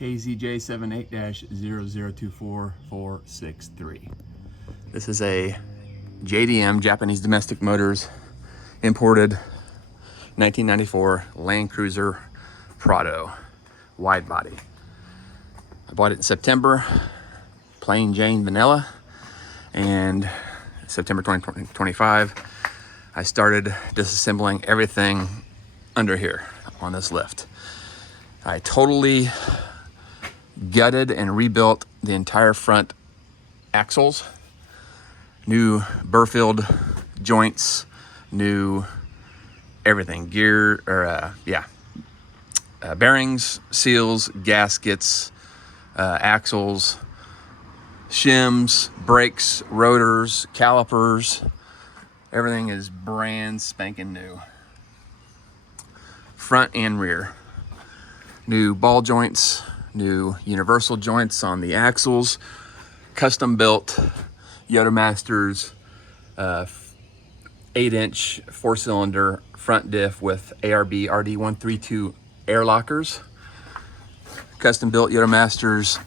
KZJ78-0024463. This is a JDM, Japanese Domestic Motors, imported 1994 Land Cruiser Prado, wide body. I bought it in September, plain Jane vanilla, and September 2025, I started disassembling everything under here on this lift. I totally gutted and rebuilt the entire front axles, new Burfield joints, new everything, gear, or bearings, seals, gaskets, axles, shims, brakes, rotors, calipers. Everything is brand spanking new. Front and rear. New ball joints, new universal joints on the axles, custom built Yoda Masters 8-inch 4-cylinder front diff with ARB RD132 air lockers. Custom built Yoda Masters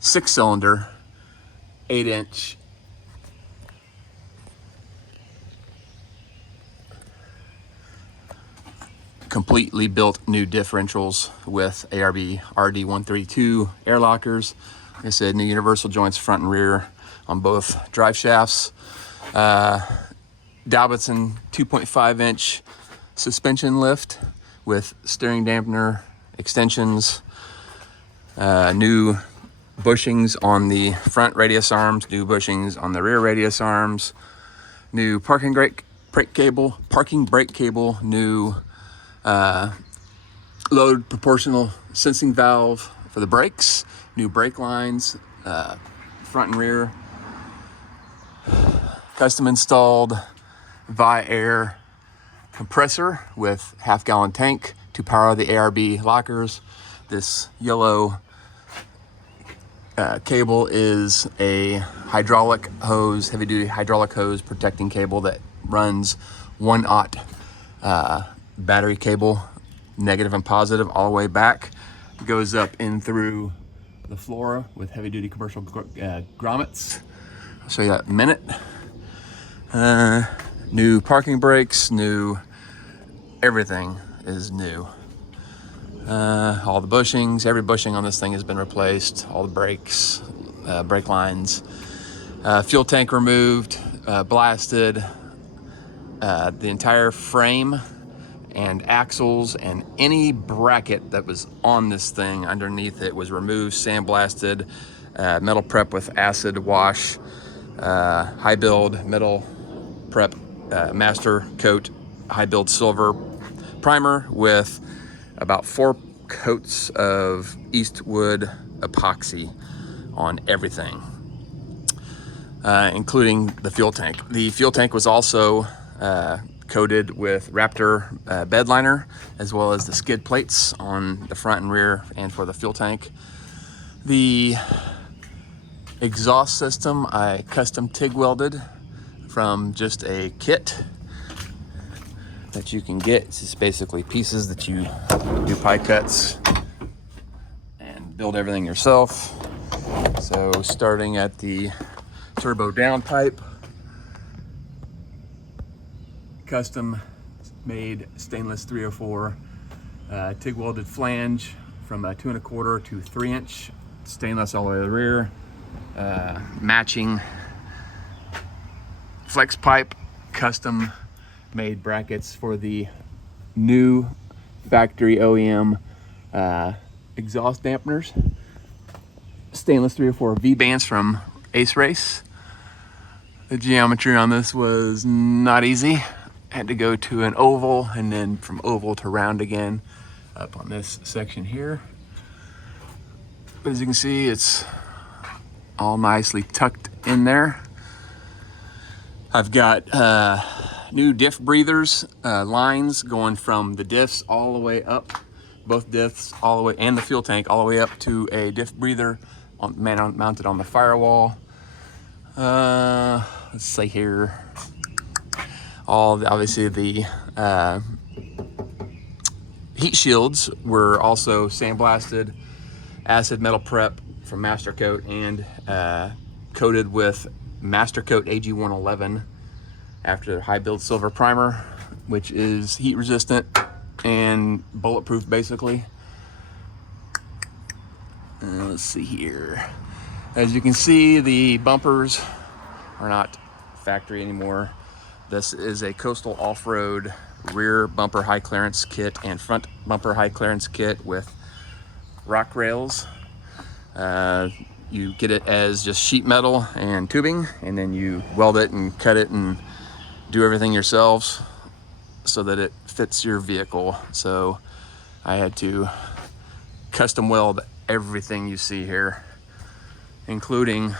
6-cylinder 8-inch completely built new differentials with ARB RD132 air lockers. Like I said, new universal joints front and rear on both drive shafts. Davidson 2.5-inch suspension lift with steering dampener extensions. New bushings on the front radius arms, new bushings on the rear radius arms. New parking brake cable, new load proportional sensing valve for the brakes, new brake lines, front and rear, custom installed Vi-Air compressor with half-gallon tank to power the ARB lockers. This yellow cable is a hydraulic hose, heavy-duty hydraulic hose protecting cable that runs 1/0 battery cable, negative and positive, all the way back. It goes up in through the floor with heavy-duty commercial grommets. I'll show you that in a minute. New parking brakes, new everything is new. All the bushings, every bushing on this thing has been replaced. All the brakes, brake lines, fuel tank removed, blasted. The entire frame and axles and any bracket that was on this thing underneath it was removed, sandblasted, metal prep with acid wash, high build metal prep, master coat, high build silver primer with about 4 coats of Eastwood epoxy on everything, including the fuel tank. The fuel tank was also coated with Raptor bed liner, as well as the skid plates on the front and rear and for the fuel tank. The exhaust system I custom TIG welded from just a kit that you can get. It's just basically pieces that you do pie cuts and build everything yourself. So starting at the turbo downpipe, custom made stainless 304 TIG welded flange from a 2 1/4 to 3-inch stainless all the way to the rear. Matching flex pipe, custom made brackets for the new factory OEM exhaust dampeners. Stainless 304 V-bands from Ace Race. The geometry on this was not easy. Had to go to an oval and then from oval to round again up on this section here. But as you can see, it's all nicely tucked in there. I've got new diff breathers, lines going from the diffs all the way up, both diffs all the way, and the fuel tank all the way up to a diff breather mounted on the firewall. Let's see here. Obviously the heat shields were also sandblasted acid metal prep from Master Coat and coated with Master Coat AG111 after high build silver primer, which is heat resistant and bulletproof basically. Let's see here. As you can see, the bumpers are not factory anymore. This is a Coastal Off-Road rear bumper high clearance kit and front bumper high clearance kit with rock rails. You get it as just sheet metal and tubing, and then you weld it and cut it and do everything yourselves so that it fits your vehicle. So I had to custom weld everything you see here, including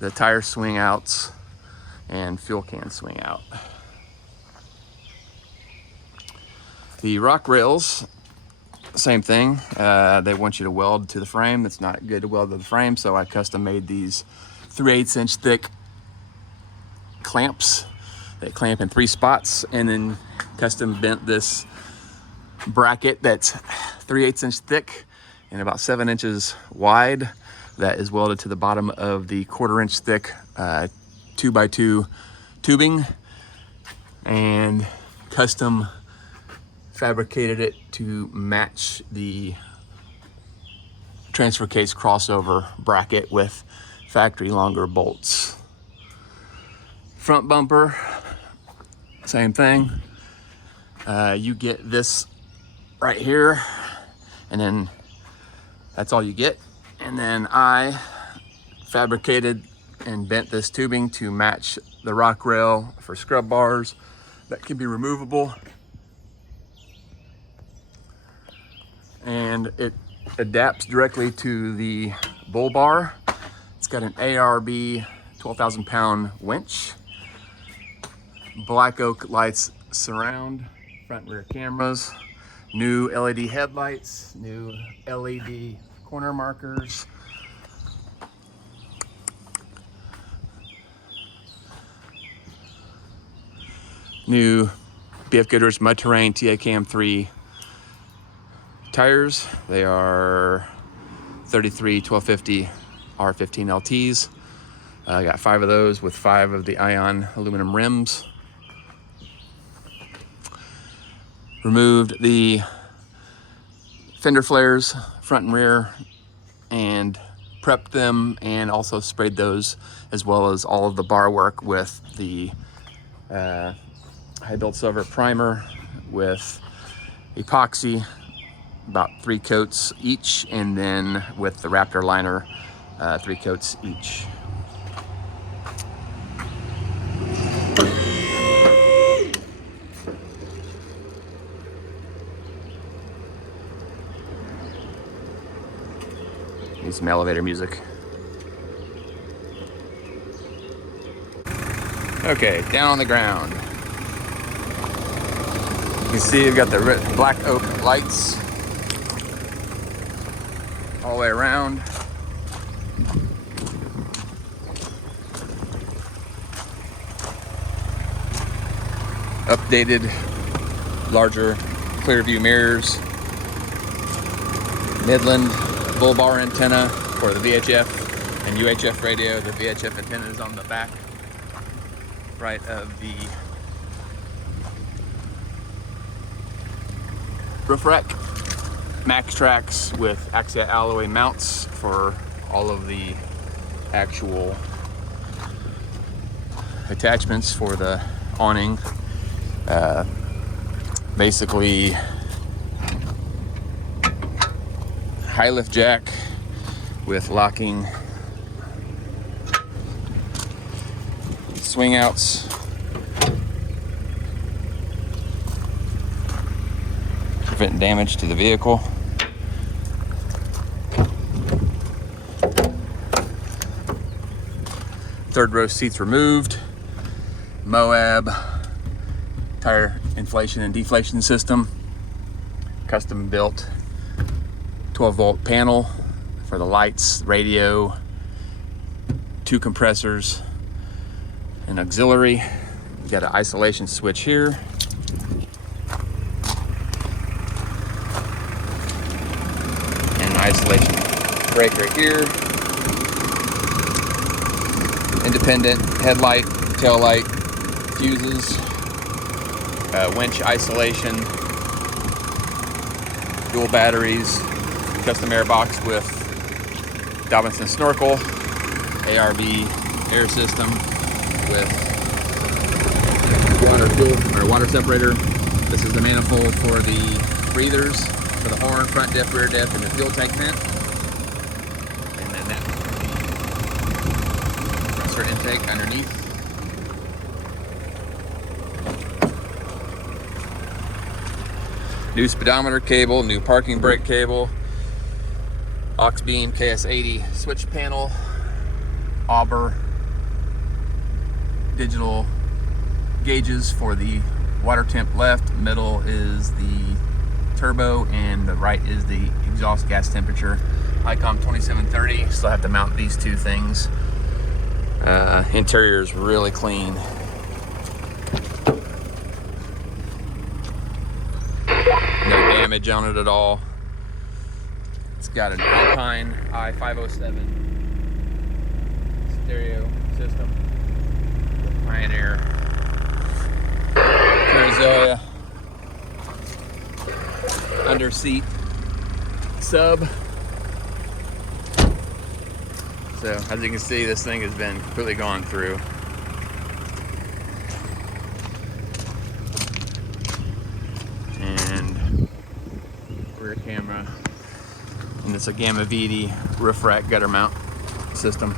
the tire swing outs and fuel can swing out. The rock rails, same thing. They want you to weld to the frame. That's not good to weld to the frame, so I custom made these 3/8 inch thick clamps. They clamp in 3 spots, and then custom bent this bracket that's 3/8 inch thick and about 7 inches wide. That is welded to the bottom of the 1/4 inch thick 2x2 tubing, and custom fabricated it to match the transfer case crossover bracket with factory longer bolts. Front bumper, same thing. You get this right here, and then that's all you get. And then I fabricated and bent this tubing to match the rock rail for scrub bars that can be removable. And it adapts directly to the bull bar. It's got an ARB 12,000 pound winch, black oak lights surround, front and rear cameras, new LED headlights, new LED corner markers, new BF Goodrich Mud Terrain TA Cam 3 tires. They are 33 1250 R15 LTs. I got 5 of those with 5 of the Ion aluminum rims. Removed the fender flares, front and rear, and prepped them, and also sprayed those, as well as all of the bar work with the high build silver primer with epoxy, about 3 coats each, and then with the Raptor liner, 3 coats each. Need some elevator music. Okay, down on the ground. You can see we've got the black oak lights all the way around. Updated, larger clear view mirrors. Midland bull bar antenna for the VHF and UHF radio. The VHF antenna is on the back right of the roof rack. Max tracks with Axia alloy mounts for all of the actual attachments for the awning. Basically high lift jack with locking swing outs, prevent damage to the vehicle. Third row seats removed. Moab tire inflation and deflation system. Custom built 12 volt panel for the lights, radio, 2 compressors, an auxiliary. Got an isolation switch here. And an isolation brake right here. Independent headlight, tail light, fuses, winch isolation, dual batteries, custom air box with Dobinson snorkel, ARB air system with water separator. This is the manifold for the breathers, for the horn, front diff, rear diff, and the fuel tank vent. And then that compressor intake underneath. New speedometer cable, new parking brake cable, aux beam KS80 switch panel, Auber digital gauges for the water temp left, middle is the turbo, and the right is the exhaust gas temperature. ICOM 2730, still have to mount these two things. Interior is really clean. No damage on it at all. It's got an Alpine i507 stereo system with Pioneer Zoya under seat sub. So as you can see, this thing has been completely gone through. And rear camera, and it's a Gamma VD roof rack gutter mount system.